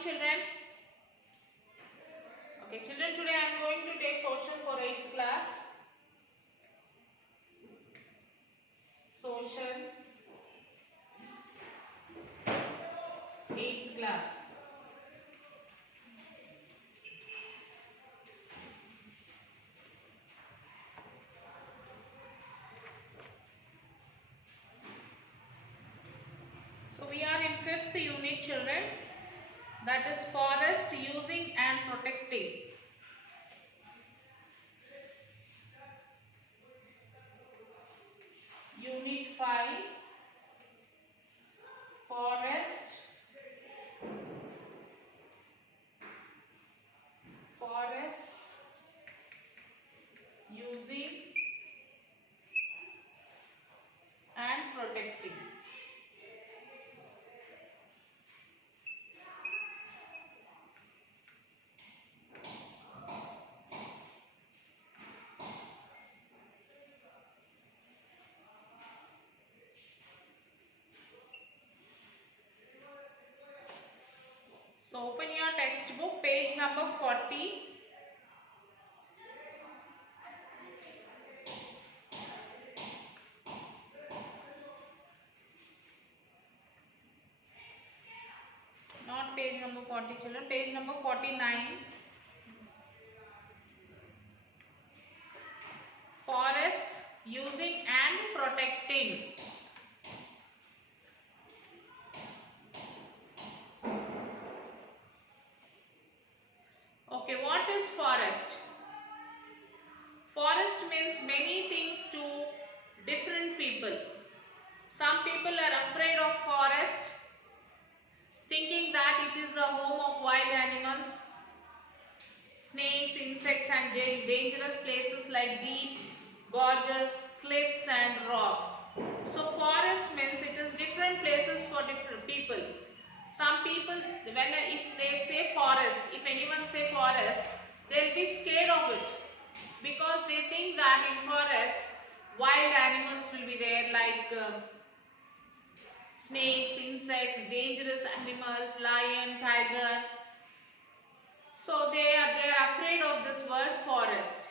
children. Okay, children, today I am going to take social for 8th class. Social 8th class. So we are in 5th unit, children. That is forest using and protecting. Unit 5, forest using and protecting. So open your textbook, page number 40. Not page number 40, children, page number 49. Forests using and protecting. Okay, what is forest? Forest means many things to different people. Some people are afraid of forest, thinking that it is a home of wild animals, snakes, insects and dangerous places like deep gorges, cliffs and rocks. So forest means it is different places for different people. Some people, if they say forest, if anyone say forest, they'll be scared of it because they think that in forest wild animals will be there like snakes, insects, dangerous animals, lion, tiger. So they are afraid of this word forest.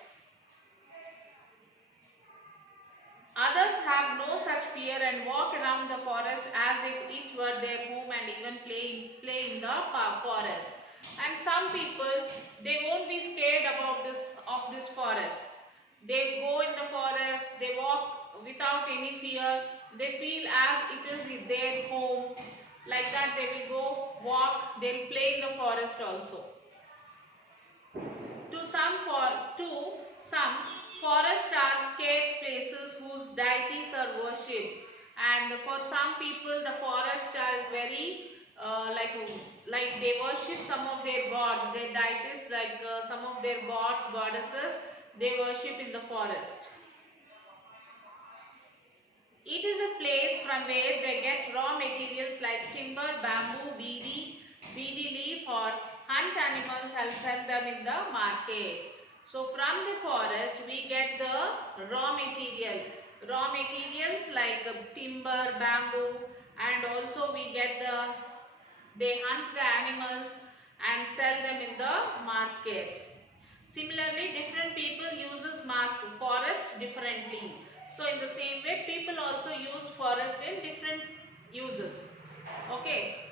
Others have no such fear and walk around the forest as if it were their home and even play in the forest. And some people, they won't be scared about this forest. They go in the forest, they walk without any fear. They feel as it is their home. Like that they will go walk, they will play in the forest also. To some, forests are sacred places whose deities are worshipped, and for some people the forest is very like they worship some of their gods, their deities, like some of their gods, goddesses, they worship in the forest. It is a place from where they get raw materials like timber, bamboo, beedi leaf, or hunt animals and sell them in the market. So from the forest we get the raw materials like timber, bamboo, and also we get they hunt the animals and sell them in the market. Similarly, different people uses forest differently. So in the same way, people also use forest in different uses. Okay.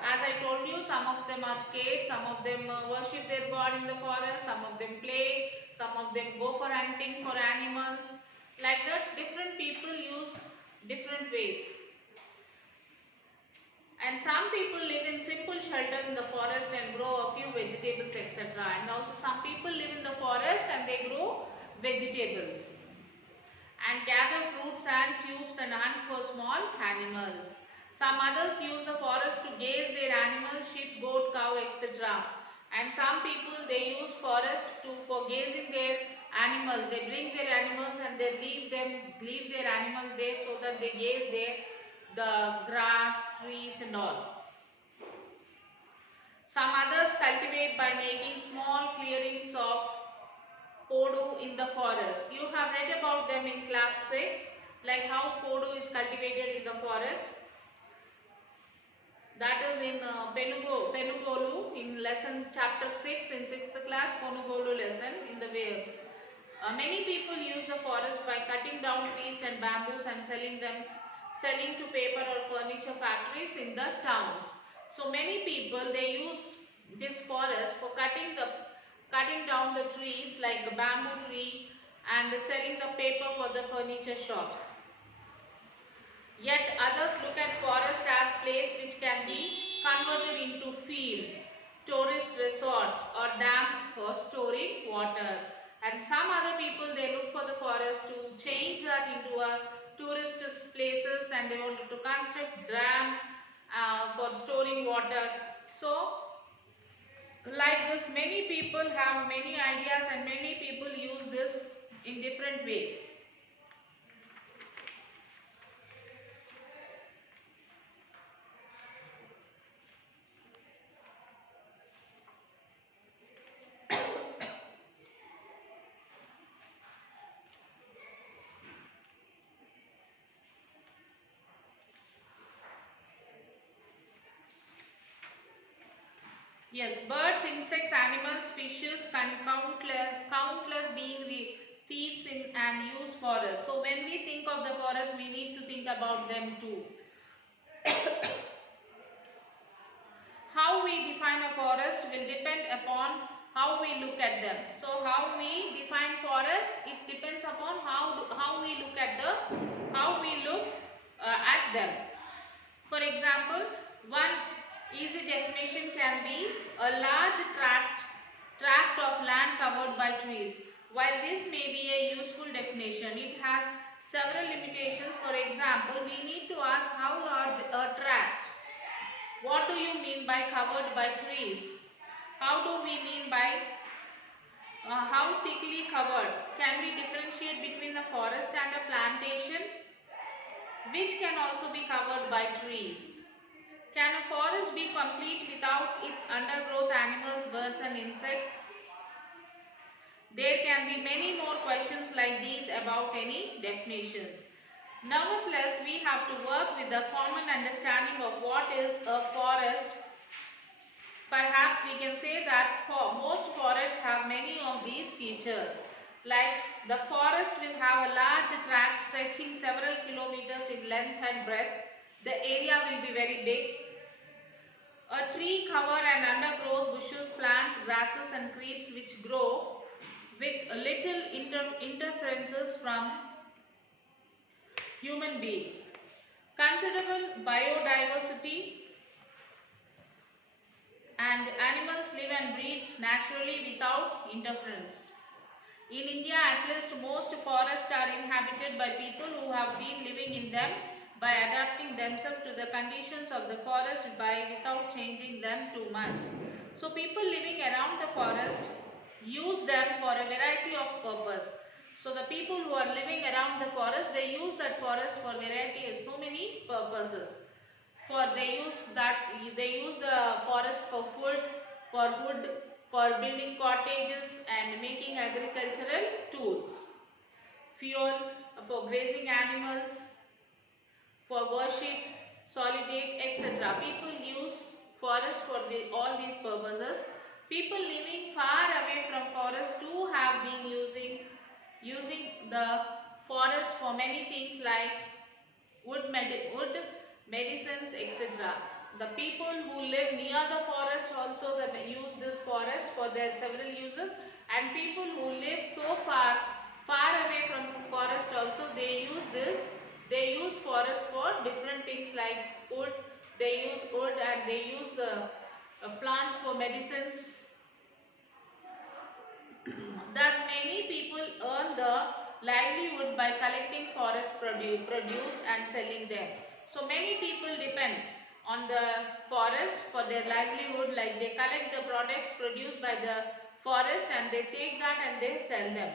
As I told you, some of them are scared, some of them worship their god in the forest, some of them play, some of them go for hunting for animals. Like that, different people use different ways. And some people live in simple shelter in the forest and grow a few vegetables, etc. And also some people live in the forest and they grow vegetables and gather fruits and tubes and hunt for small animals. Some others use the forest to graze their animals, sheep, goat, cow, etc. And some people, they use forest for grazing their animals. They bring their animals and they leave their animals there so that they graze the grass, trees and all. Some others cultivate by making small clearings of Podu in the forest. You have read about them in class 6, like how Podu is cultivated in the forest. That is in Penugolu in lesson chapter 6 in 6th class, Penugolu lesson in the way. Many people use the forest by cutting down trees and bamboos and selling to paper or furniture factories in the towns. So many people, they use this forest for cutting down the trees like the bamboo tree and selling the paper for the furniture shops. Yet others look at forest as place which can be converted into fields, tourist resorts or dams for storing water. And some other people, they look for the forest to change that into a tourist places, and they wanted to construct dams for storing water. So like this, many people have many ideas and many people use this in different ways. Yes, birds, insects, animals, fishes, countless being thieves in and use forest. So when we think of the forest, we need to think about them too. How we define a forest will depend upon how we look at them. So how we define forest, it depends upon how we look at them. For example, one easy definition can be a large tract of land covered by trees. While this may be a useful definition, it has several limitations. For example, we need to ask how large a tract. What do you mean by covered by trees? How do we mean by how thickly covered? Can we differentiate between the forest and a plantation, which can also be covered by trees? Can a forest be complete without its undergrowth animals, birds and insects? There can be many more questions like these about any definitions. Nevertheless, we have to work with a common understanding of what is a forest. Perhaps we can say that most forests have many of these features. Like the forest will have a large tract stretching several kilometers in length and breadth. The area will be very big. A tree cover and undergrowth, bushes, plants, grasses and creeps which grow with little interferences from human beings. Considerable biodiversity, and animals live and breed naturally without interference. In India, at least most forests are inhabited by people who have been living in them by adapting themselves to the conditions of the forest without changing them too much. So people living around the forest use them for a variety of purpose. So the people who are living around the forest, they use that forest for variety of so many purposes. They use the forest for food, for building cottages and making agricultural tools, fuel for grazing animals, for worship, solidate, etc. People use forest for all these purposes. People living far away from forest too have been using the forest for many things like wood medicines, etc. The people who live near the forest also use this forest for their several uses, and people who live so far away from forest also, they use forest for different things like wood. They use wood and they use plants for medicines. Thus many people earn the livelihood by collecting forest produce and selling them. So many people depend on the forest for their livelihood, like they collect the products produced by the forest and they take that and they sell them.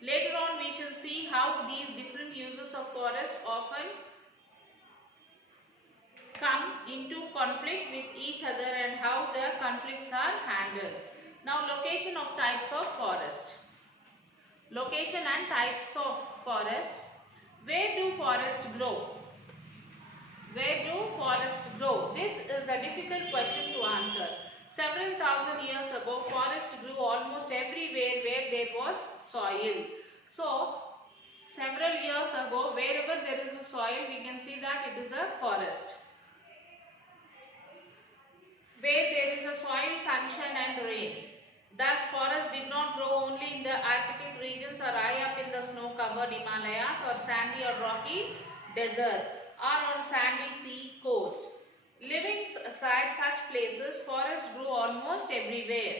Later on we shall see how these different uses of forest often come into conflict with each other and how the conflicts are handled. Now location of types of forest. Location and types of forest. Where do forests grow? Where do forests grow? This is a difficult question to answer. Several thousand years ago, forests grew almost everywhere where there was soil. So, several years ago, wherever there is a soil, we can see that it is a forest. Where there is a soil, sunshine and rain. Thus, forests did not grow only in the Arctic regions or high up in the snow-covered Himalayas or sandy or rocky deserts or on sandy sea coast. Living aside such places, forests grew almost everywhere.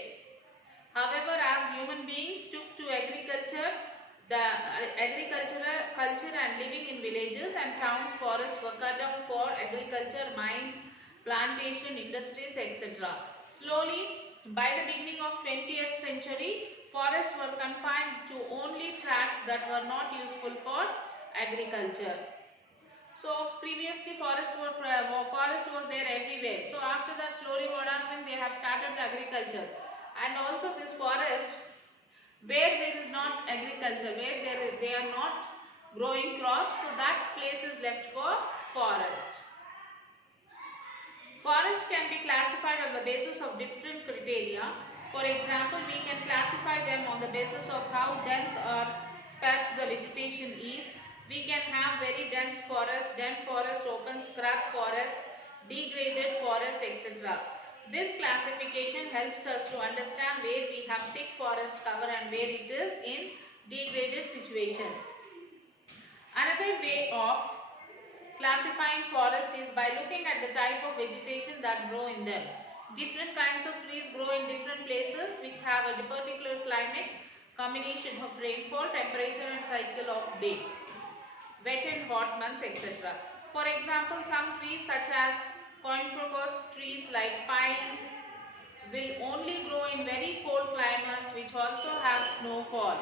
However, as human beings took to agriculture, culture and living in villages and towns, forests were cut down for agriculture, mines, plantation, industries, etc. Slowly, by the beginning of 20th century, forests were confined to only tracts that were not useful for agriculture. So previously forest was there everywhere. So after that, slowly what happened? They have started the agriculture, and also this forest where there is not agriculture, where they are not growing crops, so that place is left for forest. Forest can be classified on the basis of different criteria. For example, we can classify them on the basis of how dense or sparse the vegetation is. We can have very dense forest, open scrub forest, degraded forest, etc. This classification helps us to understand where we have thick forest cover and where it is in degraded situation. Another way of classifying forest is by looking at the type of vegetation that grow in them. Different kinds of trees grow in different places which have a particular climate, combination of rainfall, temperature and cycle of day, wet and hot months, etc. For example, some trees such as coniferous trees like pine will only grow in very cold climates which also have snowfall.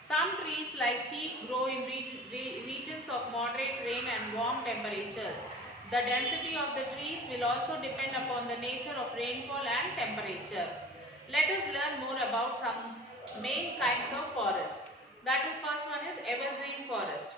Some trees like teak grow in regions of moderate rain and warm temperatures. The density of the trees will also depend upon the nature of rainfall and temperature. Let us learn more about some main kinds of forest. That is, first one is evergreen forest.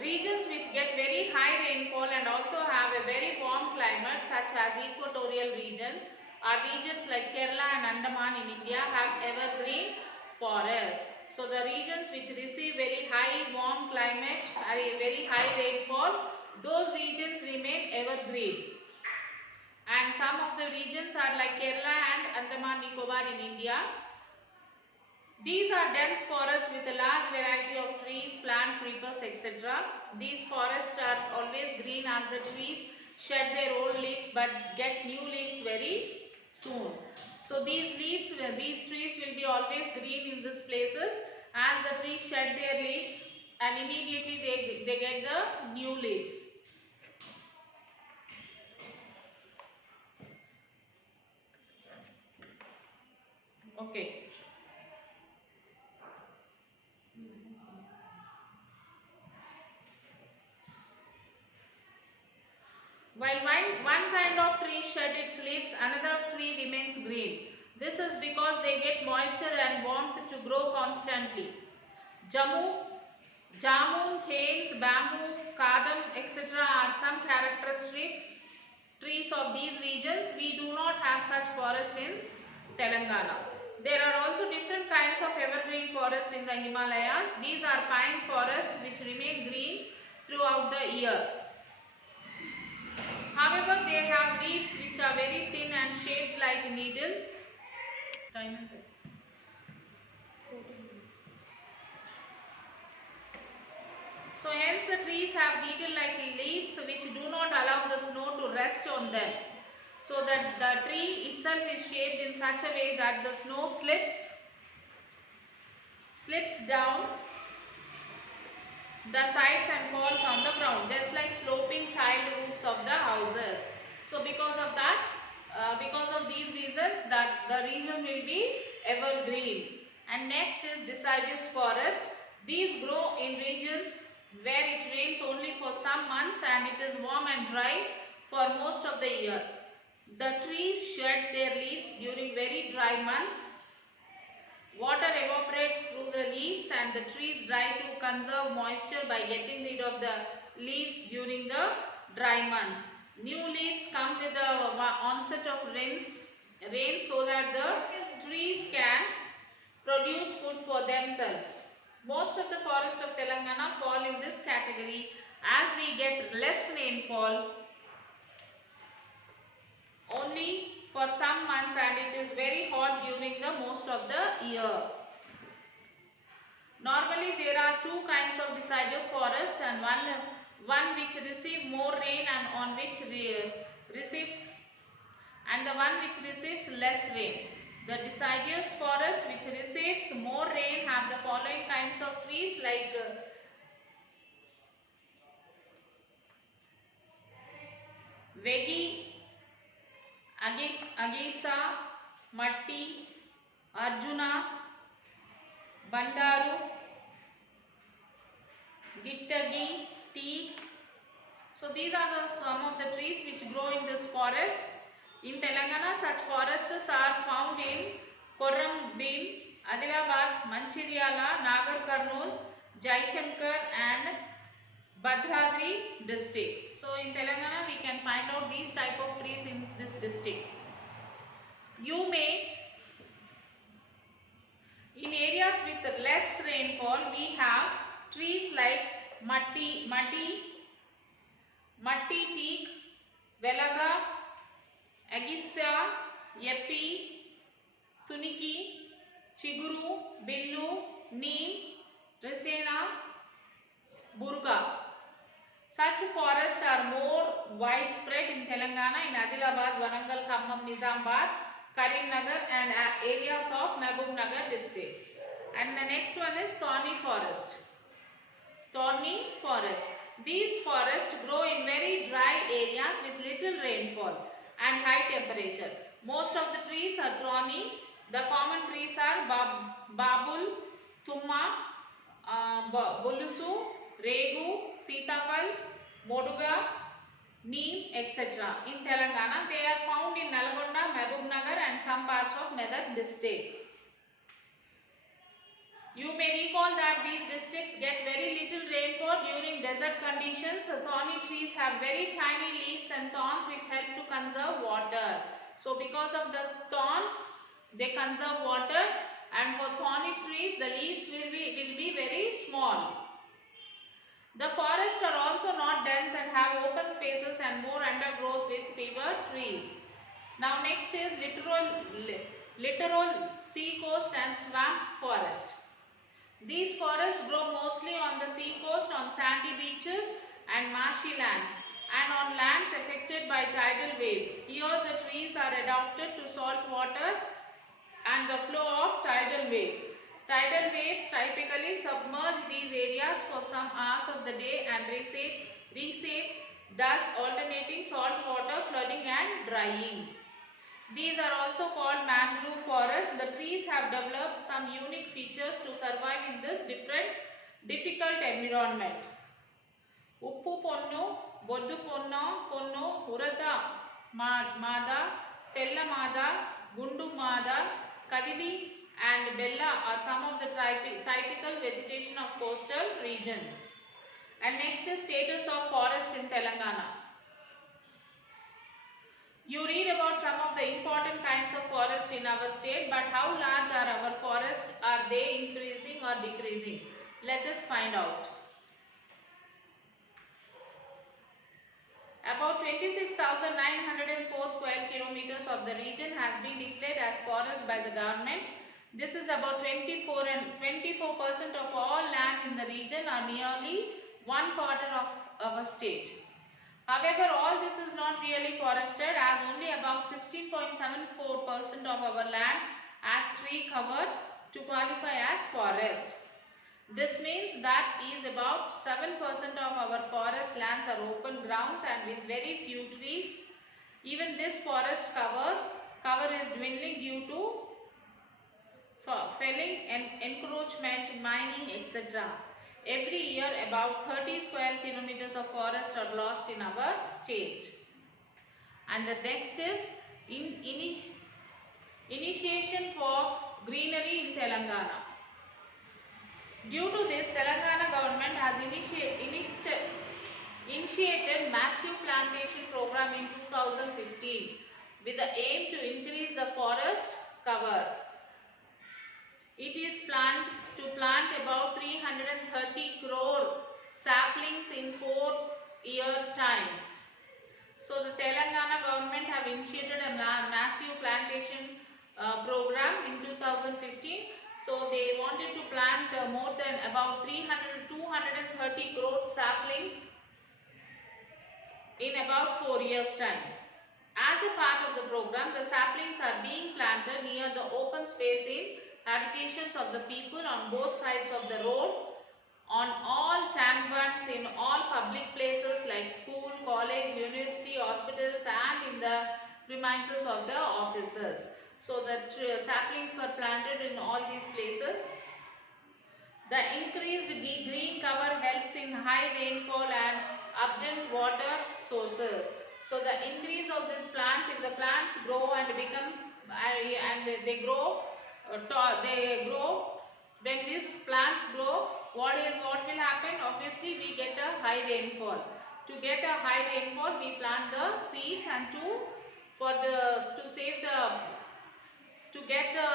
Regions which get very high rainfall and also have a very warm climate, such as equatorial regions, or regions like Kerala and Andaman in India, have evergreen forest. So the regions which receive very high warm climate or very high rainfall, those regions remain evergreen. And some of the regions are like Kerala and Andaman Nicobar in India. These are dense forests with a large variety of trees, plant, creepers, etc. These forests are always green as the trees shed their old leaves but get new leaves very soon. So these trees will be always green in these places as the trees shed their leaves and immediately they get the new leaves. Okay. While one kind of tree shed its leaves, another tree remains green. This is because they get moisture and warmth to grow constantly. Jamun, canes, bamboo, kadam, etc. are some characteristics trees of these regions. We do not have such forest in Telangana. There are also different kinds of evergreen forest in the Himalayas. These are pine forests which remain green throughout the year. However, they have leaves which are very thin and shaped like needles. So hence the trees have needle-like leaves which do not allow the snow to rest on them. So that the tree itself is shaped in such a way that the snow slips down the sides and falls on the ground, just like sloping tiled roofs of the houses. So because of that, because of these reasons, that the region will be evergreen. And next is deciduous forest. These grow in regions where it rains only for some months and it is warm and dry for most of the year. The trees shed their leaves during very dry months. Water evaporates through the leaves and the trees dry to conserve moisture by getting rid of the leaves during the dry months. New leaves come with the onset of rain so that the trees can produce food for themselves. Most of the forests of Telangana fall in this category as we get less rainfall only for some months and it is very hot during the most of the year. Normally there are two kinds of deciduous forest and one which receive more rain and on which receives and the one which receives less rain. The deciduous forest which receives more rain have the following kinds of trees like Vegi, Agisa, Matti, Arjuna, Bandaru, Gittagi, teak. So these are some of the trees which grow in this forest. In Telangana, such forests are found in Koram Bhim, Adilabad, Manchiryala, Nagar Karnool, Jaishankar and Bhadradri districts. So in Telangana, we can find out these type of trees in these districts. You may, in areas with less rainfall, we have trees like Matti teak, Velaga, Agisa, Yepi, Tuniki, Chiguru, Billu, Neem, Resena, Burga. Such forests are more widespread in Telangana, in Adilabad, Warangal, Khammam, Nizamabad, Karimnagar and areas of Mahbubnagar districts. And the next one is thorny forest. Thorny forest. These forests grow in very dry areas with little rainfall and high temperature. Most of the trees are thorny. The common trees are Babul, Tumma, Bulusu, Regu, Sitafal, Moduga, Neem, etc. In Telangana, they are found in Nalgonda, Mahbubnagar and some parts of Medak districts. You may recall that these districts get very little rainfall during desert conditions. Thorny trees have very tiny leaves and thorns which help to conserve water. So because of the thorns, they conserve water, and for thorny trees, the leaves will be very small. The forests are also not dense and have open spaces and more undergrowth with fewer trees. Now next is littoral sea coast and swamp forest. These forests grow mostly on the sea coast, on sandy beaches and marshy lands, and on lands affected by tidal waves. Here the trees are adapted to salt waters and the flow of tidal waves. Tidal waves typically submerge these areas for some hours of the day and reset, thus alternating salt water flooding and drying. These are also called mangrove forests. The trees have developed some unique features to survive in this difficult environment. Uppu ponnu, boddu ponnu, urata mada, tella mada, gundu mada, kadili and bella are some of the typical vegetation of coastal region. And next is status of forest in Telangana. You read about some of the important kinds of forest in our state, but how large are our forests? Are they increasing or decreasing? Let us find out. About 26,904 square kilometers of the region has been declared as forest by the government. This is about 24% of all land in the region, or nearly 1/4 of our state. However, all this is not really forested, as only about 16.74% of our land has tree cover to qualify as forest. This means that is about 7% of our forest lands are open grounds and with very few trees. Even this forest cover is dwindling due to felling and encroachment, mining, etc. Every year about 30 square kilometers of forest are lost in our state. And the next is initiation for greenery in Telangana. Due to this, Telangana government has initiated massive plantation program in 2015 with the aim to increase the forest cover. It is planned to plant about 330 crore saplings in 4-year times. So the Telangana government have initiated a massive plantation program in 2015. So they wanted to plant more than about 230 crore saplings in about 4 years time. As a part of the program, the saplings are being planted near the open space in habitations of the people on both sides of the road, on all tank bunds, in all public places like school, college, university, hospitals, and in the premises of the offices. So the saplings were planted in all these places. The increased green cover helps in high rainfall and abundant water sources. So the increase of these plants, if the plants grow and become and they grow, when these plants grow, what will happen? Obviously, we get a high rainfall. To get a high rainfall, we plant the seeds, and to get the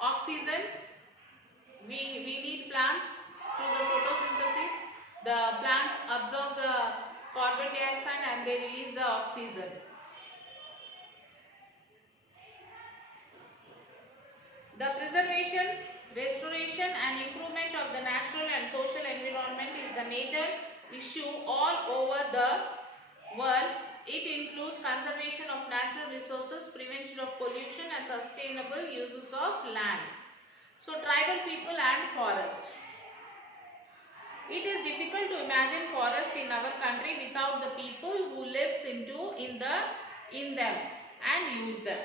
oxygen, we need plants. Through the photosynthesis, the plants absorb the carbon dioxide and they release the oxygen. The preservation, restoration and improvement of the natural and social environment is the major issue all over the world. It includes conservation of natural resources, prevention of pollution and sustainable uses of land. So tribal people and forest. It is difficult to imagine forest in our country without the people who lives in them and use them.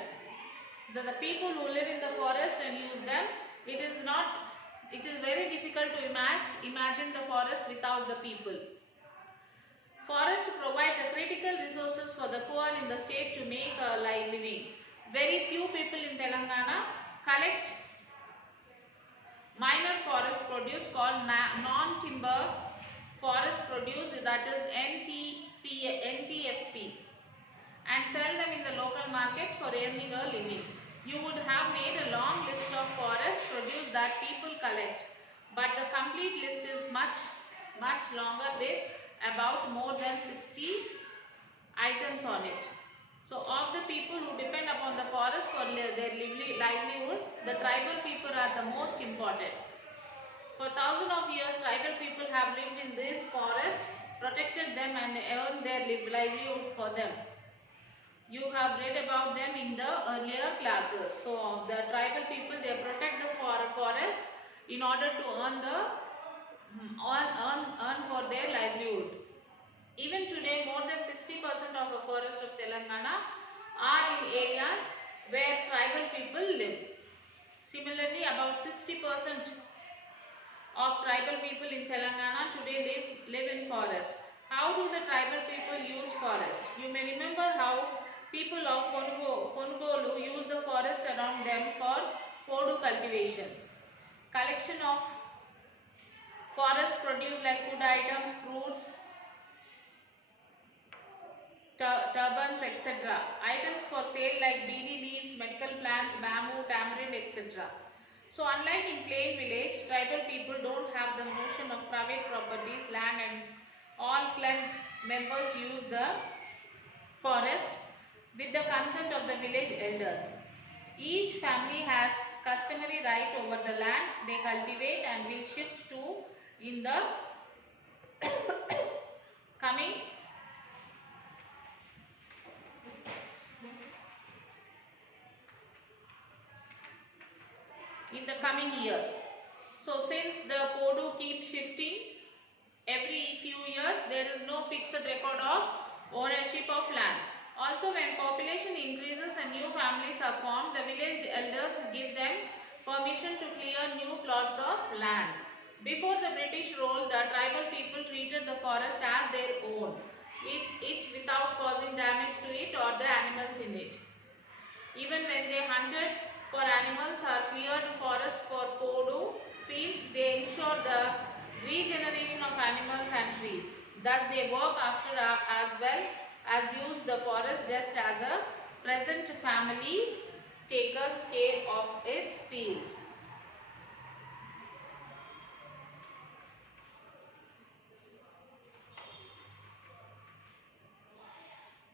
So the people who live in the forest and use them, it is very difficult to imagine the forest without the people. Forests provide the critical resources for the poor in the state to make a living. Very few people in Telangana collect minor forest produce called non-timber forest produce, that is NTFP, and sell them in the local markets for earning a living. You would have made a long list of forest produce that people collect, but the complete list is much longer with about more than 60 items on it. So of the people who depend upon the forest for their livelihood, the tribal people are the most important. For thousands of years, tribal people have lived in this forest, protected them and earned their livelihood for them. You have read about them in the earlier classes. So the tribal people, they protect the forest in order to earn for their livelihood. Even today, more than 60% of the forest of Telangana are in areas where tribal people live. Similarly, about 60% of tribal people in Telangana today live in forest. How do the tribal people use forest? You may remember how people of Ponugolu use the forest around them for podu cultivation. Collection of forest produce like food items, fruits, turbans, etc. Items for sale like beedi leaves, medical plants, bamboo, tamarind, etc. So unlike in plain village, tribal people don't have the notion of private properties, land, and all clan members use the forest with the consent of the village elders. Each family has customary right over the land they cultivate and will shift to in the coming years. So since the podu keeps shifting every few years, there is no fixed record of ownership of land. Also, when population increases and new families are formed, the village elders give them permission to clear new plots of land. Before the British rule, the tribal people treated the forest as their own, it without causing damage to it or the animals in it. Even when they hunted for animals are cleared forest for Podu fields. They ensure the regeneration of animals and trees. Thus they work after as well as use the forest just as a present family takes care of its fields.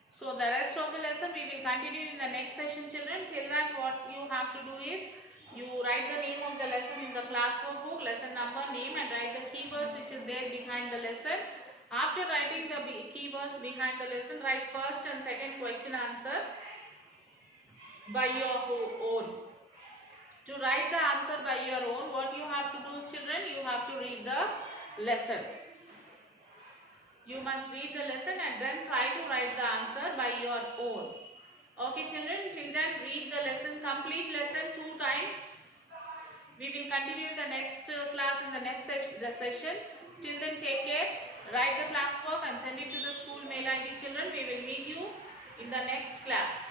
So the rest of the lesson we will continue in the next session, children. Till that, what you have to do is you write the name of the lesson in the classwork book, lesson number, name, and write the keywords which is there behind the lesson. After writing the keywords behind the lesson, write first and second question answer by your own. To write the answer by your own, what you have to do, children? You have to read the lesson. You must read the lesson and then try to write the answer by your own. Okay, children, till then read the lesson, complete lesson 2 times. We will continue the next class in the next session. Till then, take care. Write the classwork and send it to the school mail ID, children. We will meet you in the next class.